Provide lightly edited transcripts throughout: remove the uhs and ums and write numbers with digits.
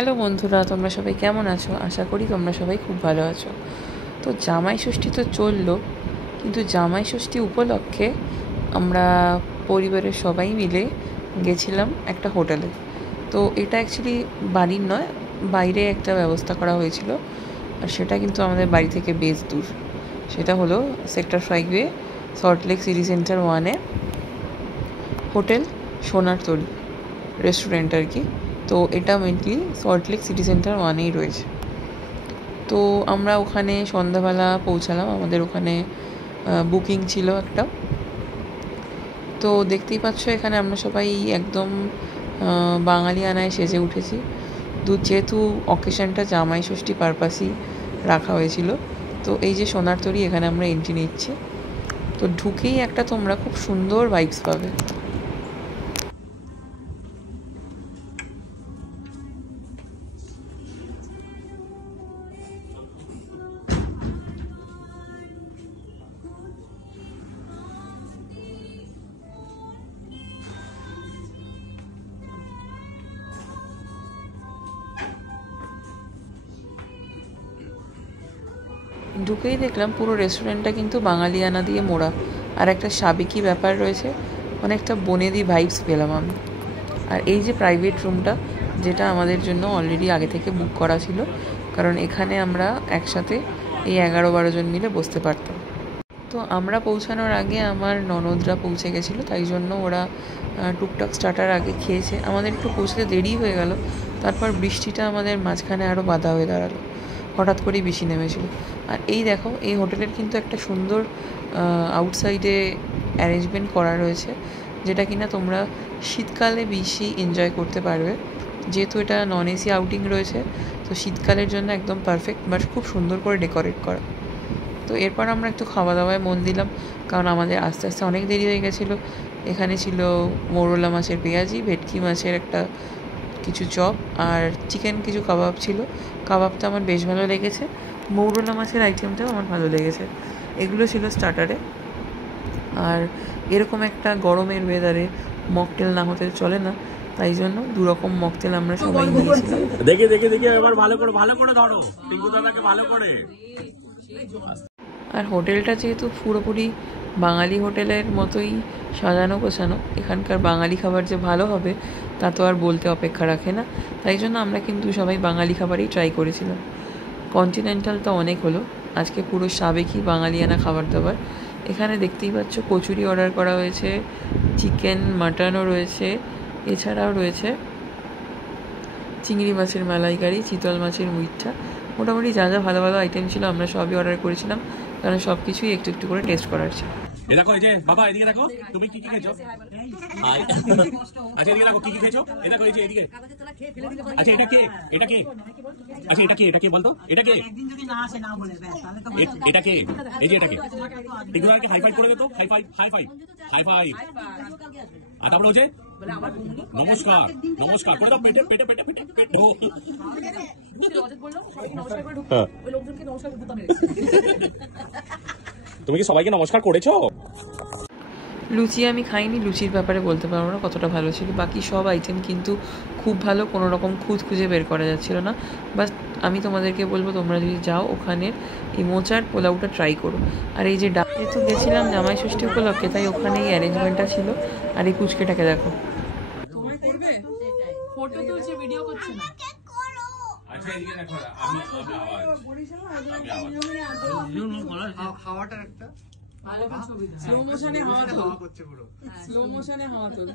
Hello বন্ধুরা, তোমরা সবাই কেমন আছো? আশা করি তোমরা সবাই খুব ভালো আছো। তো জামাই ষষ্ঠী তো চললো, কিন্তু জামাই ষষ্ঠী উপলক্ষে আমরা পরিবারের সবাই মিলে গেছিলাম একটা হোটেলে। তো এটা অ্যাকচুয়ালি বাড়ির নয়, বাইরে একটা ব্যবস্থা করা হয়েছিল, আর সেটা কিন্তু আমাদের বাড়ি থেকে বেশ দূর। সেটা হলো সেক্টর 5-এ সল্টলেক সিটি সেন্টার 1-এ হোটেল সোনার তরী রেস্টুরেন্ট আর কি। তো এটা মেনলি সল্টলেক সিটি সেন্টার 1-এই রয়েছে। তো আমরা ওখানে সন্ধ্যাবেলা পৌঁছালাম, আমাদের ওখানে বুকিং ছিল একটা। তো দেখতেই পাচ্ছ এখানে আমরা সবাই একদম বাঙালি আনায় সেজে উঠেছি। যেহেতু অকেশনটা জামাই ষষ্ঠী পারপাসই রাখা হয়েছিল। তো এই যে সোনার তরী, এখানে আমরা এন্ট্রি নিচ্ছি। তো ঢুকেই একটা তোমরা খুব সুন্দর ভাইবস পাবে। ঢুকেই দেখলাম পুরো রেস্টুরেন্টটা কিন্তু বাঙালিয়ানা দিয়ে মোড়া, আর একটা সাবেকি ব্যাপার রয়েছে, অনেকটা বনেদি ভাইবস পেলাম আমি। আর এই যে প্রাইভেট রুমটা, যেটা আমাদের জন্য অলরেডি আগে থেকে বুক করা ছিল, কারণ এখানে আমরা একসাথে এই 11-12 জন মিলে বসতে পারতাম। তো আমরা পৌঁছানোর আগে আমার ননদরা পৌঁছে গেছিলো, তাই জন্য ওরা টুকটাক স্টার্টার আগে খেয়েছে। আমাদের একটু পৌঁছতে দেরি হয়ে গেল, তারপর বৃষ্টিটা আমাদের মাঝখানে আরও বাধা হয়ে দাঁড়ালো, হঠাৎ করেই বৃষ্টি নেমেছিল। আর এই দেখো, এই হোটেলের কিন্তু একটা সুন্দর আউটসাইডে অ্যারেঞ্জমেন্ট করা রয়েছে, যেটা কিনা তোমরা শীতকালে বেশি এনজয় করতে পারবে। যেহেতু এটা নন এসি আউটিং রয়েছে, তো শীতকালের জন্য একদম পারফেক্ট, বাট খুব সুন্দর করে ডেকোরেট করা। তো এরপর আমরা একটু খাওয়া দাওয়ায় মন দিলাম, কারণ আমাদের আস্তে আস্তে অনেক দেরি হয়ে গেছিলো। এখানে ছিল মৌরলা মাছের পেঁয়াজি, ভেটকি মাছের একটা কিছু চপ, আর চিকেন কিছু কাবাব ছিল। কাবাবটা আমার বেশ ভালো লেগেছে, মৌরলা মাছের আইটেমটাও আমার ভালো লেগেছে। এগুলো ছিল স্টার্টারে। আর এরকম একটা গরমের ওয়েদারে মকটেল না হতে চলে না, তাই জন্য 2 রকম মকটেল আমরা সবাই নিয়েছিলাম। দেখে এবার ভালো করে ধরো, টিঙ্কু দাদাকে ভালো করে। আর হোটেলটা যেহেতু পুরোপুরি বাঙালি হোটেলের মতোই সাজানো গোছানো, এখানকার বাঙালি খাবার যে ভালো হবে তা তো আর বলতে অপেক্ষা রাখে না, তাই জন্য আমরা কিন্তু সবাই বাঙালি খাবারই ট্রাই করেছিলাম। কন্টিনেন্টাল তো অনেক হলো, আজকে পুরো সাবেকি বাঙালিয়ানা খাবার দাবার। এখানে দেখতেই পাচ্ছ কচুরি অর্ডার করা হয়েছে, চিকেন মাটনও রয়েছে, এছাড়াও রয়েছে চিংড়ি মাছের মালাইকারি, চিতল মাছের মুইঠা। মোটামুটি যা যা ভালো ভালো আইটেম ছিল আমরা সবই অর্ডার করেছিলাম, কারণ সব কিছুই একটু একটু করে টেস্ট করার ছিল। দেখো এই যে বাবা, এদিকে দেখো তুমি কি কি খেয়েছো। আচ্ছা এদিকে দেখো কি কি খেয়েছো, এই দেখো এই যে এদিকে। আচ্ছা এটা কে, এটা কে, আচ্ছা এটা কে বলতো, এটা কে, এটা কে, এই যে এটা কে। টিঙ্কু দাদাকে হাই ফাইভ করে দে তো, হাই ফাইভ। আর তারপরে হচ্ছে নমস্কার করে দাও, পেটে পেটে পেটে পেটে পেটে। তুমি কি সবাইকে নমস্কার করেছো? লুচি আমি খাইনি, লুচির ব্যাপারে বলতে পারবো না কতটা ভালো ছিল। বাকি সব আইটেম কিন্তু খুব ভালো, কোনো রকম খুঁজে বের করা যাচ্ছিল না। বাস আমি তোমাদেরকে বলবো, তোমরা যদি যাও ওখানের এই মোচার পোলাওটা ট্রাই করো। আর এই যে যেহেতু গেছিলাম জামাই ষষ্ঠী উপলক্ষে, তাই ওখানে এই অ্যারেঞ্জমেন্টটা ছিল। আর এই কুচকেটাকে দেখো, ফটো তুলছে, ভিডিও করছে না। আচ্ছা এদিকে দেখো, আমি হাওয়াটা একটা স্লো মোশনে হাওয়া তোল।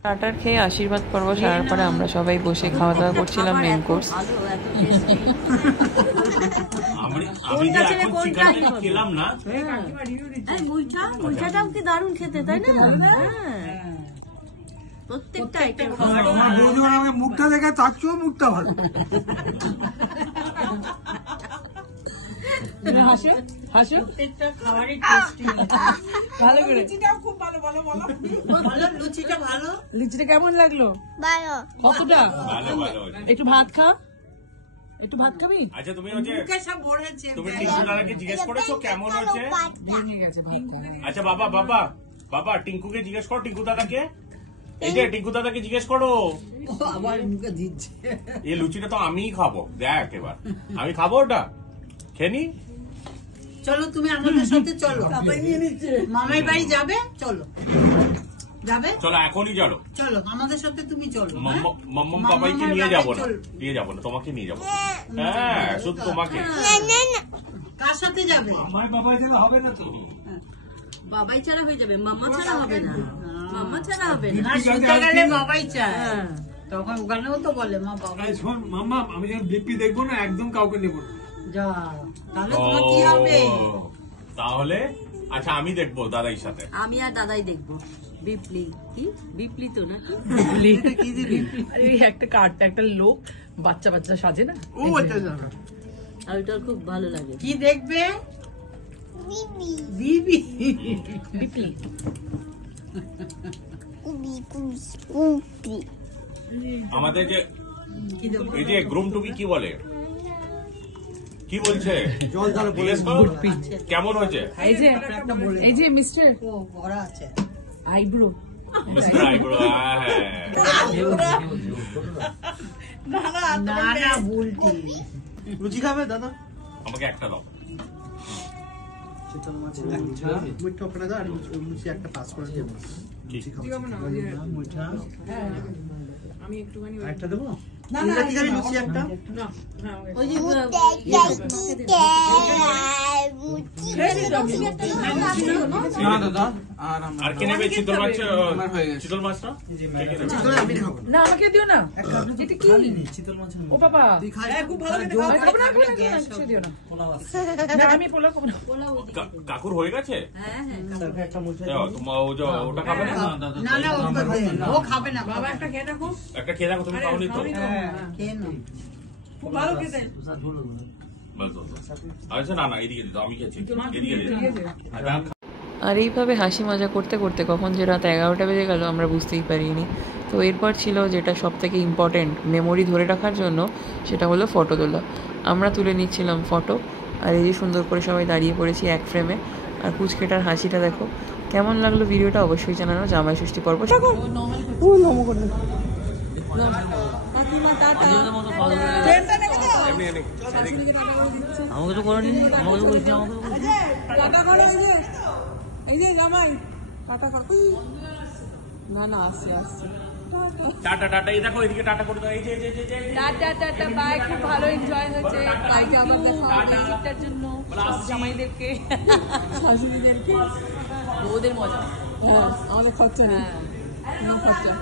স্টার্টার খেয়ে আশীর্বাদ পর্ব সারার পরে আমরা সবাই বসে খাওয়া দাওয়া করছিলাম মেন কোর্স। খেলাম না, মুইঠাটাও কি দারুণ খেতে, তাই না? প্রত্যেকটা আইটেম মুখটা দেখে তার চেয়েও মুখটা ভালো। লুচিটা কেমন লাগলো? কতটা? একটু ভাত খা, একটু ভাত খাবি? আচ্ছা তুমি হচ্ছে তুমি টিঙ্কু দাদাকে জিজ্ঞেস করেছো কেমন হচ্ছে? আচ্ছা বাবা টিঙ্কুকে জিজ্ঞেস করো, টিঙ্কু দাদাকে এই যে টিঙ্কু দাদাকে জিজ্ঞেস করো, আবার মুখে দিচ্ছে। এই লুচিটা তো আমিই খাবো, দেখ এবার আমি খাবো ওটা, খেনি। চলো তুমি আমাদের সাথে চলো, মামাই বাড়ি যাবে, চলো যাবে, চলো এখনই চলো, চলো আমাদের সাথে তুমি চলো। হ্যাঁ? মাম্মাম বাবাইকে নিয়ে যাবো না, নিয়ে যাবো না, তোমাকে নিয়ে যাবো। হ্যাঁ শুধু তোমাকে। কার সাথে যাবে? আমার বাবা দিলে হবে না তো। বাবাই ছাড়া হয়ে যাবে, মাম্মা ছাড়া হবে না, মাম্মা ছাড়া হবে না। না, শুতে গেলে বাবাই চায়, তখন ওখানেও তো বলে মা বাবা। এই শোন মাম্মা, আমি যখন বিপি দেখবো না একদম কাউকে নেবো না। যা, তাহলে তোমার কি হবে? তাহলে আচ্ছা আমি দেখবো দাদার সাথে। আমি আর দাদাই দেখবো। বিপ্লি কি? বিপ্লি তো না? এই একটা কার্ডটা, একটা লোক বাচ্চা বাচ্চা সাজে না, আর ওইটা খুব ভালো লাগে। কি দেখবে? বিবি। বিপ্লি। আমাদের যে কি দেবো? এই যে গ্রুম টুবি কি বলে, কি বলছে জিজ্ঞেস করো, কেমন হয়েছে এই যে এই যে মিস্টার ও ভরা আছে। Eyebrow, mister eyebrow? হ্যাঁ না না, বুলটি। লুচি খাবে দাদা? আমাকে একটা দাও। চিতল মাছ মুঠো করে দাও, আর লুচি একটা পাস করে দেবো। মুঠা আমি একটুখানি একটা দেবো। না কি খাবি লুচি একটা? ওই যে না দাদা, আর কে নেবে চিতল মাছ? চিতল মাছটা চিতল আমি খাবো। না আমাকে দিও না, এটা কি? চিতল মাছ ও বাবা, খুব ভালো কিছু দিও না, না আমি পোলাও খাবো না। কাকুর হয়ে গেছে? হ্যাঁ হ্যাঁ একটা মুঠা দাও, তোমার ওটা খাবে না? না না, ও খাবে না বাবা একটা খেয়ে দেখো, একটা খেয়ে দেখো, তুমি খাওনি তো? খেয়ে নাও। খুব ভালো খেতে। বলতো আচ্ছা না না এদিকে দিও, আমি খেয়েছি এদিকে দিও। আর এইভাবে হাসি মজা করতে করতে কখন যে রাত 11টা বেজে গেল আমরা বুঝতেই পারিনি। তো এরপর ছিল যেটা সব থেকে ইম্পর্টেন্ট মেমোরি ধরে রাখার জন্য, সেটা হলো ফটো তোলা। আমরা তুলে নিচ্ছিলাম ফটো, আর এই যে সুন্দর করে সবাই দাঁড়িয়ে পড়েছি এক ফ্রেমে। আর পুচকেটার হাসিটা দেখো। কেমন লাগলো ভিডিওটা অবশ্যই জানানো। জামাই ষষ্ঠী পর্ব আমাকে তো করেনি, আমাকে তো করেছি, আমাকে তো টাটা করো, এই যে জামাই টাটা কাকু। না না, আসছি আসছি, টাটা টাটা, এই দেখো এদিকে টাটা করে দাও। এই যে এই যে এই যে টাটা টাটা, বাই। খুব ভালো এনজয় হয়েছে, কালকে আবার দেখা হবে ঈদটার জন্য। সব জামাইদেরকে, শাশুড়িদেরকে, ওদের মজা। হ্যাঁ, আমাদের খরচা নেই, কোনো খরচা।